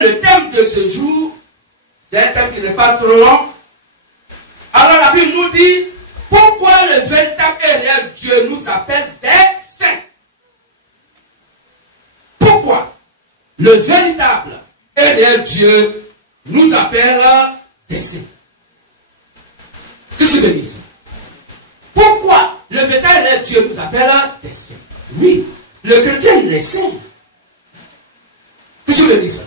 Le thème de ce jour, c'est un thème qui n'est pas trop long. Alors la Bible nous dit, pourquoi le véritable et réel Dieu nous appelle des saints? Pourquoi le véritable et réel Dieu nous appelle des saints? Qu'est-ce que je veux dire? Pourquoi le véritable et réel Dieu nous appelle des saints? Oui, le chrétien il est saint. Qu'est-ce que je veux dire ça?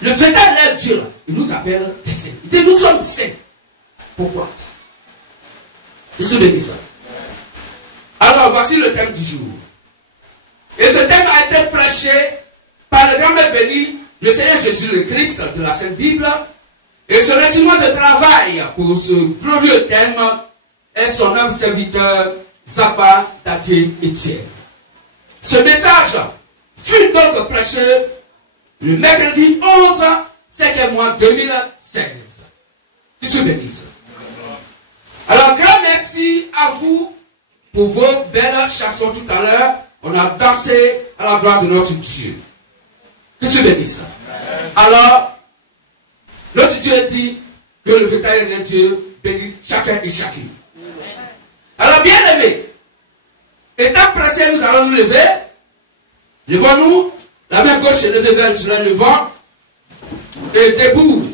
Le véritable Dieu, il nous appelle des saints. Il dit, nous sommes saints. Pourquoi? Qu'est-ce que je veux dire ça? Alors, voici le thème du jour. Et ce thème a été prêché par le grand-mère béni, le Seigneur Jésus le Christ de la Sainte Bible. Et ce résumé de travail pour ce glorieux thème est son homme serviteur, Zappa Dadier Etienne. Ce message fut donc prêché le mercredi 11, 5e mois 2016. Qu'est-ce que je veux dire ça? Alors, grand merci à vous pour vos belles chansons tout à l'heure. On a dansé à la gloire de notre Dieu. Qu'est-ce que je veux dire ça? Alors, notre Dieu dit que le véritable Dieu bénisse chacun et chacune. Alors, bien aimés, étant pressés, nous allons nous lever. Levons-nous. La main gauche est levée vers le vent. Et debout,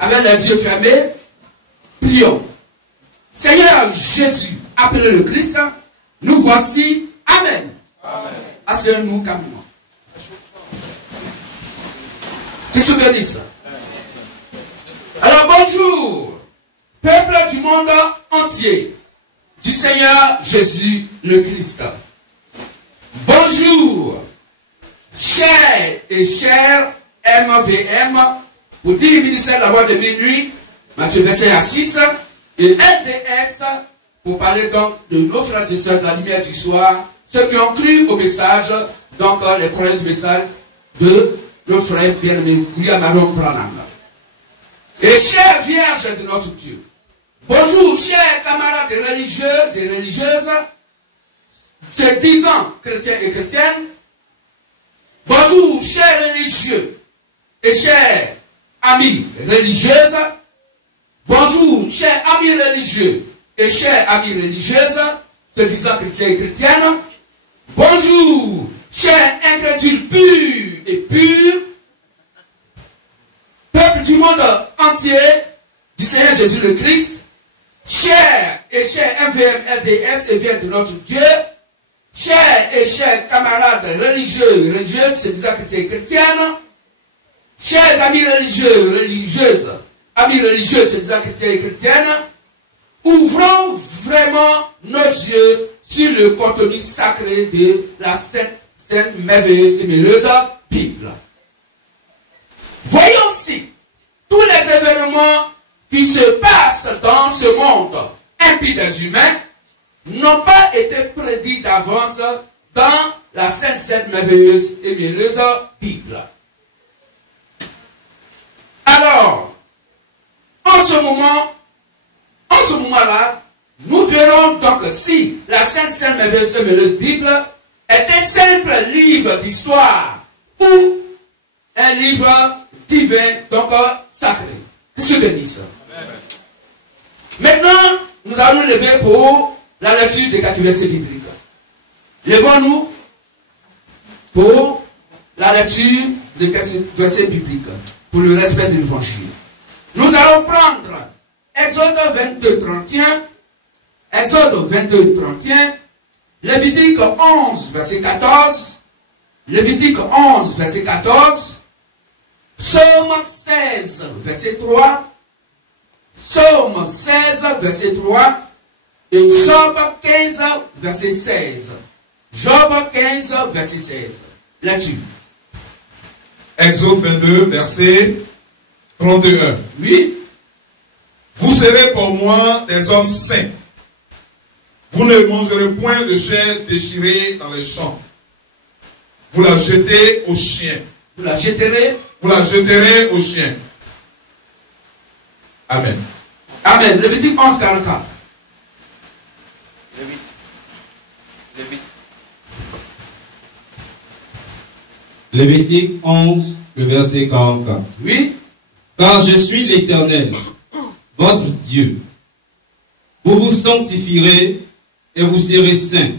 avec les yeux fermés, prions. Seigneur Jésus, appelé le Christ, nous voici. Amen. Asseyons-nous calmement. Qu'est-ce que je dis ça? Alors bonjour, peuple du monde entier, du Seigneur Jésus le Christ. Bonjour, chers et chers MVM, pour dire ministère de la voix de minuit, Matthieu verset à 6, et LDS, pour parler donc de nos frères et sœurs de la lumière du soir, ceux qui ont cru au message, donc les croyants du message de nos frères bien-aimés, William Aaron Branham. Et chères vierges de notre Dieu, bonjour chers camarades religieuses et religieuses, se disant chrétiens et chrétiennes, bonjour chers religieux et chers amis religieuses, bonjour chers amis religieux et chères amies religieuses, se disant chrétiens et chrétiennes, bonjour chers incrédules purs et purs, peuple du monde entier, du Seigneur Jésus le Christ, chers et chers MVM, LDS et bien de notre Dieu, chers et chers camarades religieux et religieuses, se disant chrétiens et chrétiennes, chers amis religieux, religieuses, amis religieux, se disant chrétiens et chrétiennes, ouvrons vraiment nos yeux sur le contenu sacré de la sainte, merveilleuse et merveilleuse Bible. Voyons si tous les événements qui se passent dans ce monde impie des humains n'ont pas été prédits d'avance dans la sainte, merveilleuse et merveilleuse Bible. Alors, en ce moment-là, nous verrons donc si la sainte, merveilleuse et merveilleuse Bible est un simple livre d'histoire ou un livre divin, donc sacré. Qu'est-ce que je dis ça? Maintenant, nous allons nous lever pour la lecture des 4 versets bibliques. Levons-nous pour la lecture des 4 versets bibliques, pour le respect de l'évangile. Nous allons prendre Exode 22, 31, Exode 22, 31, Lévitique 11, verset 14, Lévitique 11, verset 14, Psaume 16, verset 3, Psaume 16, verset 3, et Job 15, verset 16. Job 15, verset 16. Là-dessus. Exode 22, verset 31. Oui. Vous serez pour moi des hommes saints. Vous ne mangerez point de chair déchirée dans les champs. Vous la jetez aux chiens. Vous la jetterez. Vous la jetterez aux chiens. Amen. Amen. Lévitique 11, 44. Lévitique 11, le verset 44. Oui. Car je suis l'Éternel, votre Dieu. Vous vous sanctifierez et vous serez saints,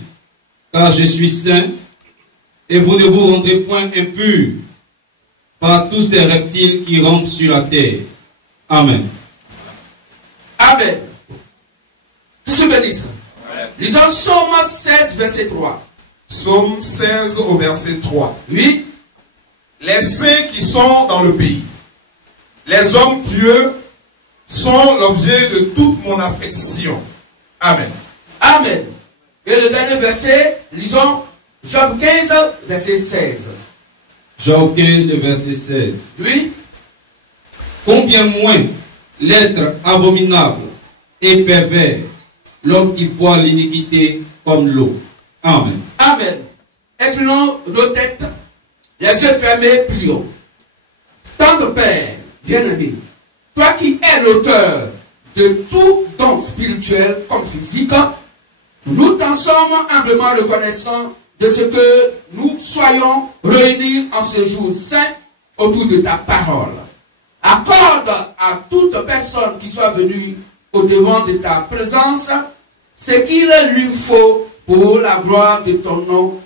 car je suis saint, et vous ne vous rendrez point impurs par tous ces reptiles qui rampent sur la terre. Amen. Amen. Que se bénisse. Lisons Psaume 16, verset 3. Psaume 16 au verset 3. Oui. Les saints qui sont dans le pays, les hommes pieux sont l'objet de toute mon affection. Amen. Amen. Et le dernier verset, lisons Job 15, verset 16. Job 15, le verset 16. Oui. Combien moins l'être abominable et pervers, l'homme qui boit l'iniquité comme l'eau. Amen. Amen. Inclinons nos têtes, les yeux fermés, prions. Tendre Père, bien-aimé, toi qui es l'auteur de tout don spirituel comme physique, nous t'en sommes humblement reconnaissants de ce que nous soyons réunis en ce jour saint autour de ta parole. Accorde à toute personne qui soit venue au devant de ta présence ce qu'il lui faut pour la gloire de ton nom,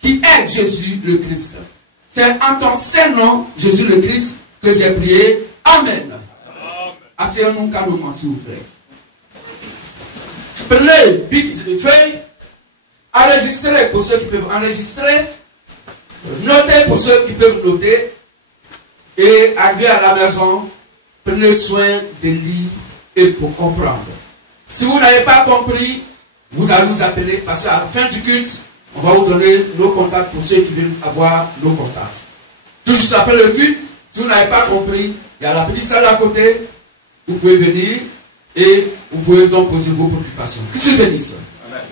qui est Jésus le Christ. C'est en ton saint nom, Jésus le Christ, que j'ai prié. Amen. Asseyons-nous calmement, s'il vous plaît. Prenez bic et feuilles. Enregistrez pour ceux qui peuvent enregistrer. Notez pour ceux qui peuvent noter. Et arrivez à la maison, prenez soin de lire et pour comprendre. Si vous n'avez pas compris, vous allez nous appeler parce qu'à la fin du culte, on va vous donner nos contacts pour ceux qui veulent avoir nos contacts. Tout juste après le culte, si vous n'avez pas compris, il y a la petite salle à côté, vous pouvez venir et vous pouvez donc poser vos préoccupations. Que Dieu bénisse. Amen.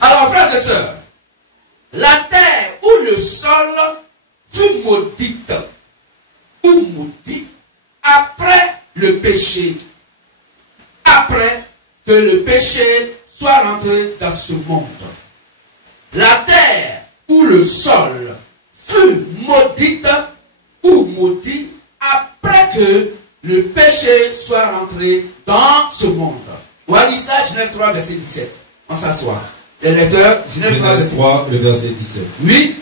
Alors, frères et sœurs, la terre ou le sol fut maudite ou maudit après le péché. Après que le péché soit rentré dans ce monde. La terre ou le sol fut maudite ou maudit après que le péché soit rentré dans ce monde. On va lire ça, Genèse 3, verset 17. On s'assoit. Les lecteurs, Genèse 3, le verset 17. Oui.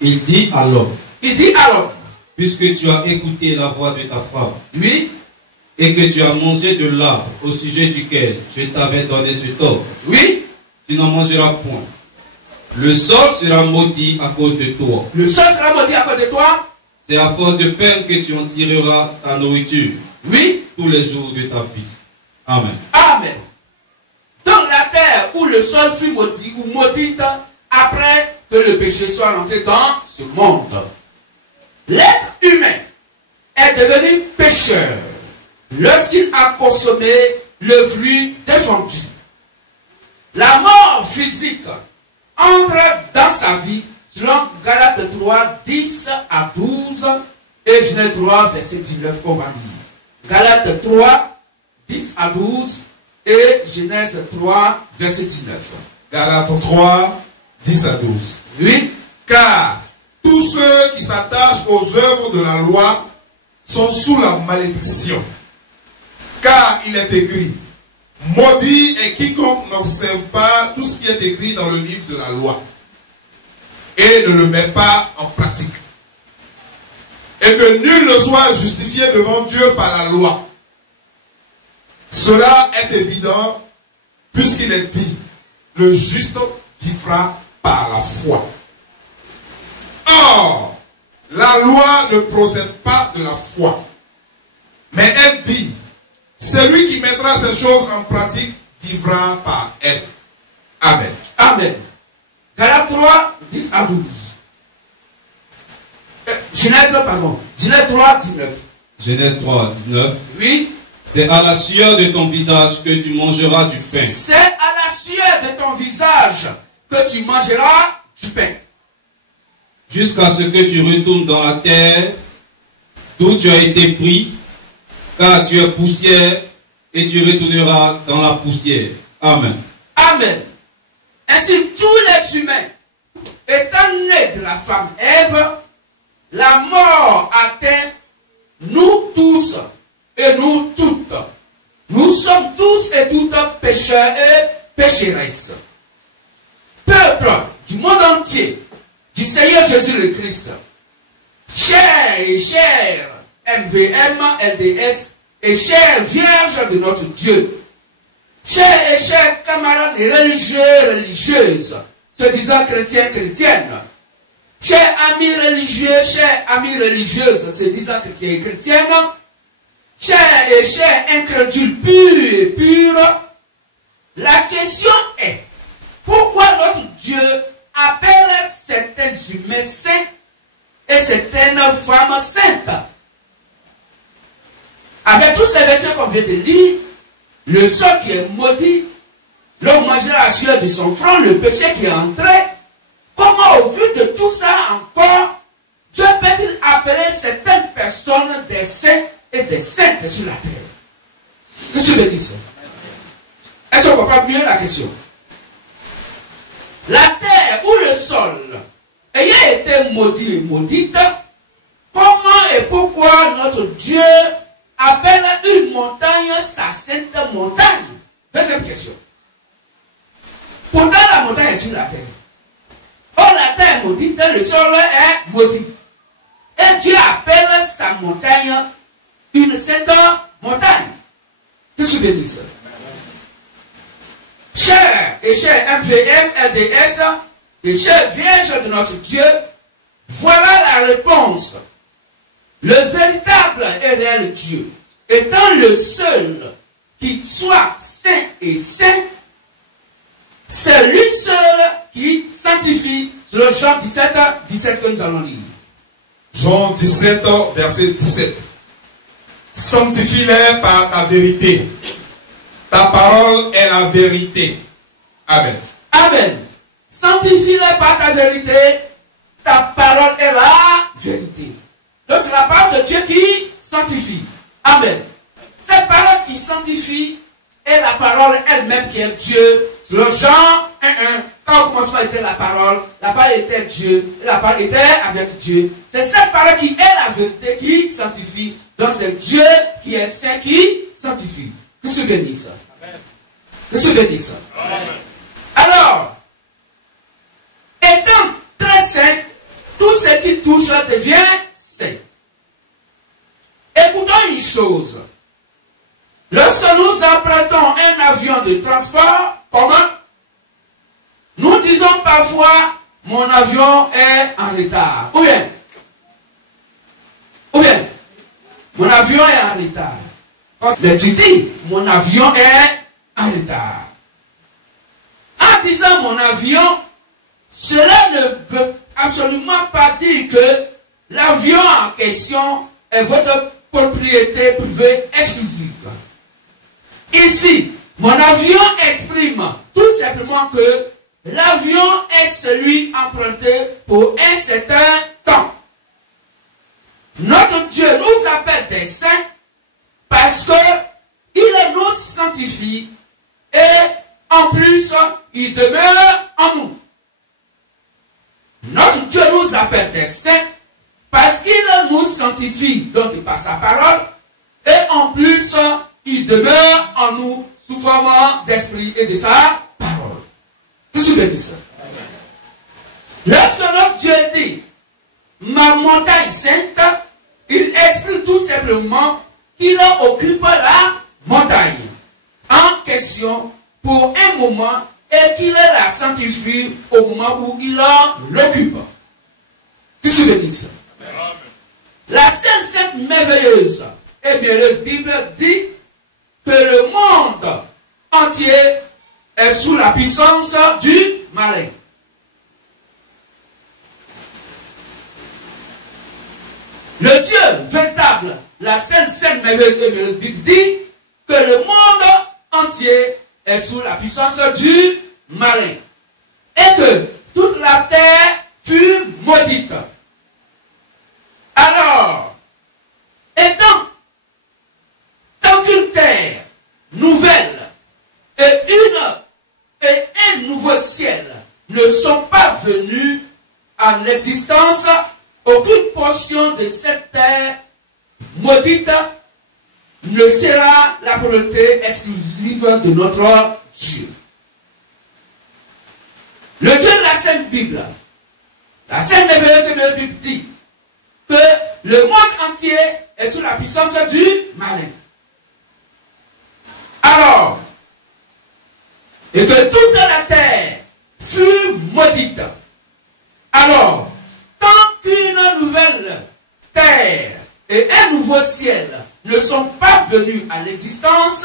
Il dit alors, puisque tu as écouté la voix de ta femme, oui, et que tu as mangé de l'arbre au sujet duquel je t'avais donné cet ordre, oui, tu n'en mangeras point. Le sol sera maudit à cause de toi. Le sol sera maudit à cause de toi. C'est à force de peine que tu en tireras ta nourriture. Oui. Tous les jours de ta vie. Amen. Amen. Donc la terre où le sol fut maudit ou maudite après que le péché soit rentré dans ce monde. L'être humain est devenu pécheur lorsqu'il a consommé le fruit défendu. La mort physique entre dans sa vie selon Galates 3, 10 à 12 et Genèse 3, verset 19 qu'on va lire. Galates 3, 10 à 12 et Genèse 3, verset 19. Galates 3, 10 à 12. Oui. Car tous ceux qui s'attachent aux œuvres de la loi sont sous la malédiction. Car il est écrit, maudit est quiconque n'observe pas tout ce qui est écrit dans le livre de la loi et ne le met pas en pratique. Et que nul ne soit justifié devant Dieu par la loi. Cela est évident puisqu'il est dit, le juste vivra par la foi. Or, la loi ne procède pas de la foi, mais elle dit, celui qui mettra ces choses en pratique vivra par elle. Amen. Amen. Galates 3, 10 à 12. Genèse 3, 19. Genèse 3, 19. Oui. C'est à la sueur de ton visage que tu mangeras du pain. C'est à la sueur de ton visage que tu mangeras du pain. Jusqu'à ce que tu retournes dans la terre d'où tu as été pris, car tu es poussière et tu retourneras dans la poussière. Amen. Amen. Ainsi, tous les humains, étant nés de la femme Ève, la mort atteint nous tous et nous toutes. Nous sommes tous et toutes pécheurs et pécheresses. Peuple du monde entier, du Seigneur Jésus le Christ, chers et chers MVM, LDS, et chers vierges de notre Dieu, chers et chers camarades religieux, religieuses, se disant chrétiens, chrétiennes, chers amis religieux, chers amis religieuses, se disant chrétiens et chrétiennes, chers et chers incrédules purs et purs, la question est, pourquoi notre Dieu appelle certains humains saints et certaines femmes saintes? Avec tous ces versets qu'on vient de lire, le sol qui est maudit, l'homme mangera la sueur de son front, le péché qui est entré, comment au vu de tout ça encore, Dieu peut-il appeler certaines personnes des saints et des saintes sur la terre? Qu'est-ce que je dis ça? Est-ce qu'on ne voit pas mieux la question? La terre ou le sol ayant été maudit et maudite, comment et pourquoi notre Dieu appelle une montagne sa sainte montagne? Deuxième question. Pourtant la montagne est sur la terre. Or la terre est maudite, le sol est maudit. Et Dieu appelle sa montagne une sainte montagne. Qu'est-ce que je dis ça? Chers et chers MVM, LDS, et chers vierges de notre Dieu, voilà la réponse. Le véritable et réel Dieu, étant le seul qui soit saint et saint, c'est lui seul qui sanctifie. Selon Jean 17 que nous allons lire. Jean 17, verset 17. Sanctifie-les par ta vérité. Ta parole est la vérité. Amen. Amen. Sanctifie-les par ta vérité. Ta parole est la vérité. Donc c'est la parole de Dieu qui sanctifie. Amen. Cette parole qui sanctifie est la parole elle-même qui est Dieu. Selon Jean 1:1, quand au commencement était la parole était Dieu, et la parole était avec Dieu. C'est cette parole qui est la vérité qui sanctifie. Donc c'est Dieu qui est saint qui sanctifie. Que se bénisse ça. Que se bénisse ça. Alors, étant très saint, tout ce qui touche devient saint. Écoutons une chose. Lorsque nous empruntons un avion de transport commun, nous disons parfois mon avion est en retard. Ou bien, mon avion est en retard. Mais tu dis, mon avion est en retard. En disant mon avion, cela ne veut absolument pas dire que l'avion en question est votre propriété privée exclusive. Ici, mon avion exprime tout simplement que l'avion est celui emprunté pour un certain temps. Notre Dieu nous appelle des saints parce que il nous sanctifie et en plus, il demeure en nous. Notre Dieu nous appelle des saints parce qu'il nous sanctifie donc par sa parole et en plus, il demeure en nous sous forme d'esprit et de sa parole. Qu'est-ce que je dis ça? Lorsque notre Dieu dit ma montagne sainte, il explique tout simplement qu'il occupe la montagne en question pour un moment et qu'il la sanctifie au moment où il l'occupe. Qu'est-ce que je dis ça? La Sainte merveilleuse et bienheureuse Bible dit que le monde entier est sous la puissance du malin. Le Dieu véritable, la Sainte merveilleuse et bienheureuse Bible dit que le monde entier est sous la puissance du malin. Et que toute la terre fut maudite. Alors, tant qu'une terre nouvelle et un nouveau ciel ne sont pas venus, à l'existence aucune portion de cette terre maudite ne sera la propriété exclusive de notre Dieu. Le Dieu de la Sainte Bible, la Sainte merveilleuse Bible dit que le monde entier est sous la puissance du malin. Alors, et que toute la terre fut maudite. Alors, tant qu'une nouvelle terre et un nouveau ciel ne sont pas venus à l'existence,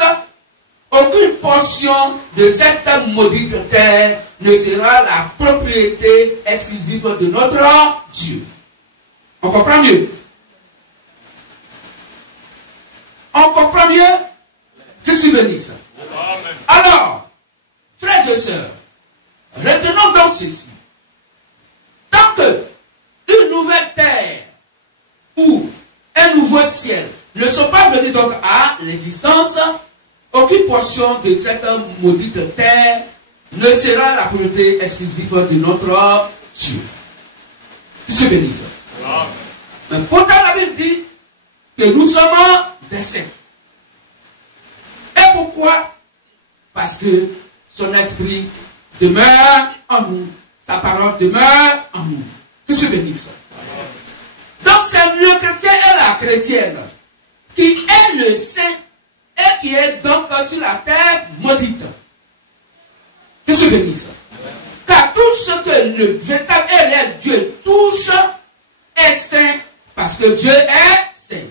aucune portion de cette maudite terre ne sera la propriété exclusive de notre Dieu. On comprend mieux? On comprend mieux? Que souvenir ça. Alors, frères et sœurs, retenons donc ceci. Tant que une nouvelle terre ou un nouveau ciel ne sont pas venus donc à l'existence, aucune portion de cette maudite terre ne sera la propriété exclusive de notre Dieu. Je bénis ça. Mais pourtant la Bible dit que nous sommes des saints. Et pourquoi? Parce que son esprit demeure en nous. Sa parole demeure en nous. Que je bénisse. Donc c'est le chrétien et la chrétienne qui est le saint et qui est donc sur la terre maudite. Que je bénisse. Car tout ce que le véritable et réel Dieu touche est saint parce que Dieu est saint.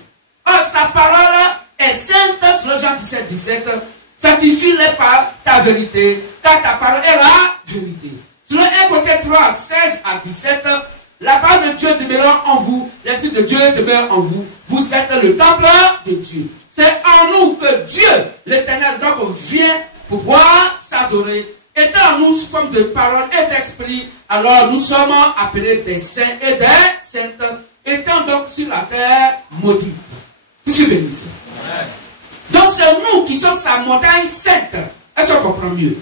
Or sa parole est sainte, selon Jean 17, 17. Sanctifie-les par ta vérité, car ta parole est la vérité. Selon 1 Corinthiens 3, 16 à 17, la parole de Dieu demeure en vous, l'Esprit de Dieu demeure en vous. Vous êtes le temple de Dieu. C'est en nous que Dieu, l'Éternel, donc vient pour pouvoir s'adorer. Étant en nous sous forme de parole et d'esprit, alors nous sommes appelés des saints et des saintes, étant donc sur la terre maudite. Monsieur bénisse. Donc c'est nous qui sommes sa montagne sainte. Est-ce qu'on comprend mieux?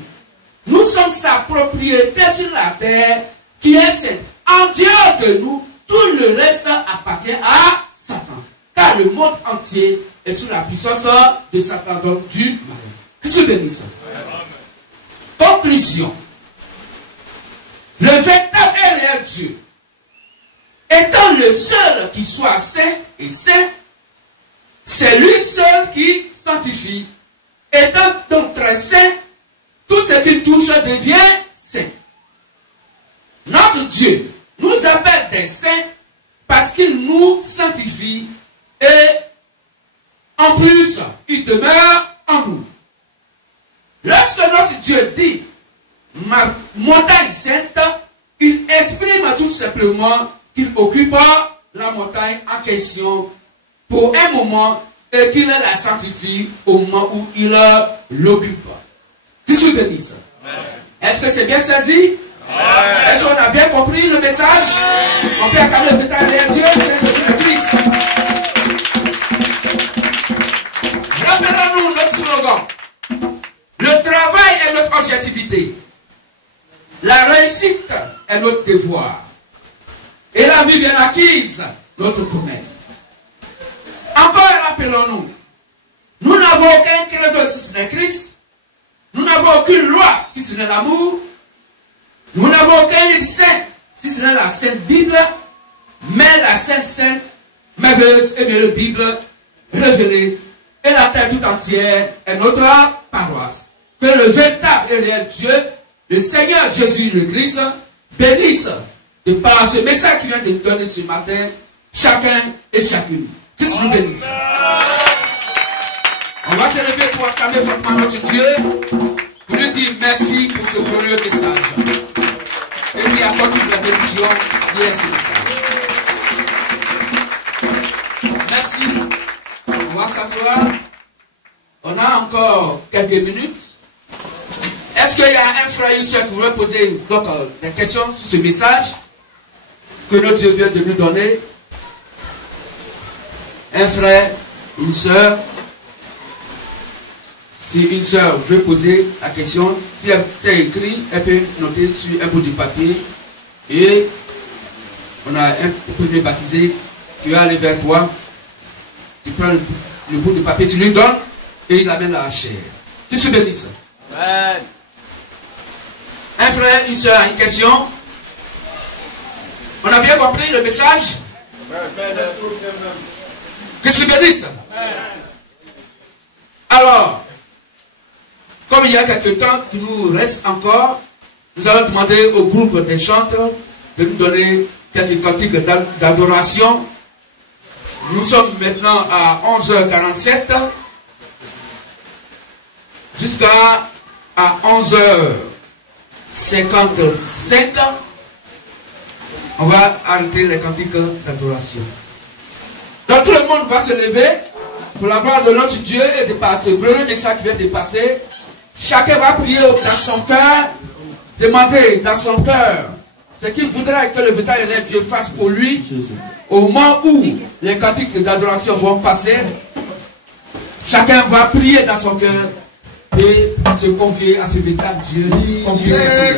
Nous sommes sa propriété sur la terre qui est sainte. En dehors de nous, tout le reste appartient à Satan. Car le monde entier est sous la puissance de Satan, donc du mal. Monsieur bénisse. Conclusion. Le véritable et réel Dieu, étant le seul qui soit saint et saint, c'est lui seul qui sanctifie. Étant donc très saint, tout ce qu'il touche devient saint. Notre Dieu nous appelle des saints parce qu'il nous sanctifie et en plus, il demeure en nous. Lorsque notre Dieu dit ma montagne sainte, il exprime tout simplement qu'il occupe la montagne en question pour un moment et qu'il la sanctifie au moment où il l'occupe. Que je bénisse. Est-ce que c'est bien saisi? Est-ce qu'on a bien compris le message? On peut acclamer le véritable réel Dieu, c'est Jésus le Christ. Rappelons-nous notre slogan. Le travail est notre objectivité. La réussite est notre devoir. Et la vie bien acquise, notre domaine. Encore rappelons-nous, nous n'avons aucun credo si ce n'est Christ. Nous n'avons aucune loi si ce n'est l'amour. Nous n'avons aucun livre saint si ce n'est la Sainte Bible. Mais la Sainte merveilleuse et belle Bible révélée et la terre tout entière est notre paroisse. Que le véritable et réel Dieu, le Seigneur Jésus le Christ, bénisse de par ce message qu'il vient de donner ce matin, chacun et chacune. Christ nous bénisse. On va se lever pour acclamer fortement notre Dieu, pour lui dire merci pour ce glorieux message. Et puis apporte la bénédiction liée à ce message. Merci. On va s'asseoir. On a encore quelques minutes. Est-ce qu'il y a un frère ou une soeur qui voudrait poser donc, des questions sur ce message que notre Dieu vient de nous donner? Un frère, une soeur. Si une soeur veut poser la question, si c'est écrit, elle peut noter sur un bout de papier et On a un premier baptisé qui va aller vers toi. Tu prends le bout de papier, tu lui donnes et il amène la chair. Qui se bénisse? Amen. Un frère, une soeur a une question. On a bien compris le message? Que se bénisse. Alors, comme il y a quelques temps qui nous reste encore, nous allons demander au groupe des chanteurs de nous donner quelques cantiques d'adoration. Nous sommes maintenant à 11h47 jusqu'à 11h55. On va arrêter les cantiques d'adoration. Donc tout le monde va se lever pour la gloire de notre Dieu et dépasser. Le premier message qui vient de passer, chacun va prier dans son cœur, demander dans son cœur ce qu'il voudrait que le véritable Dieu fasse pour lui. Au moment où les cantiques d'adoration vont passer, chacun va prier dans son cœur et se confier à ce véritable Dieu. Confier ses prières.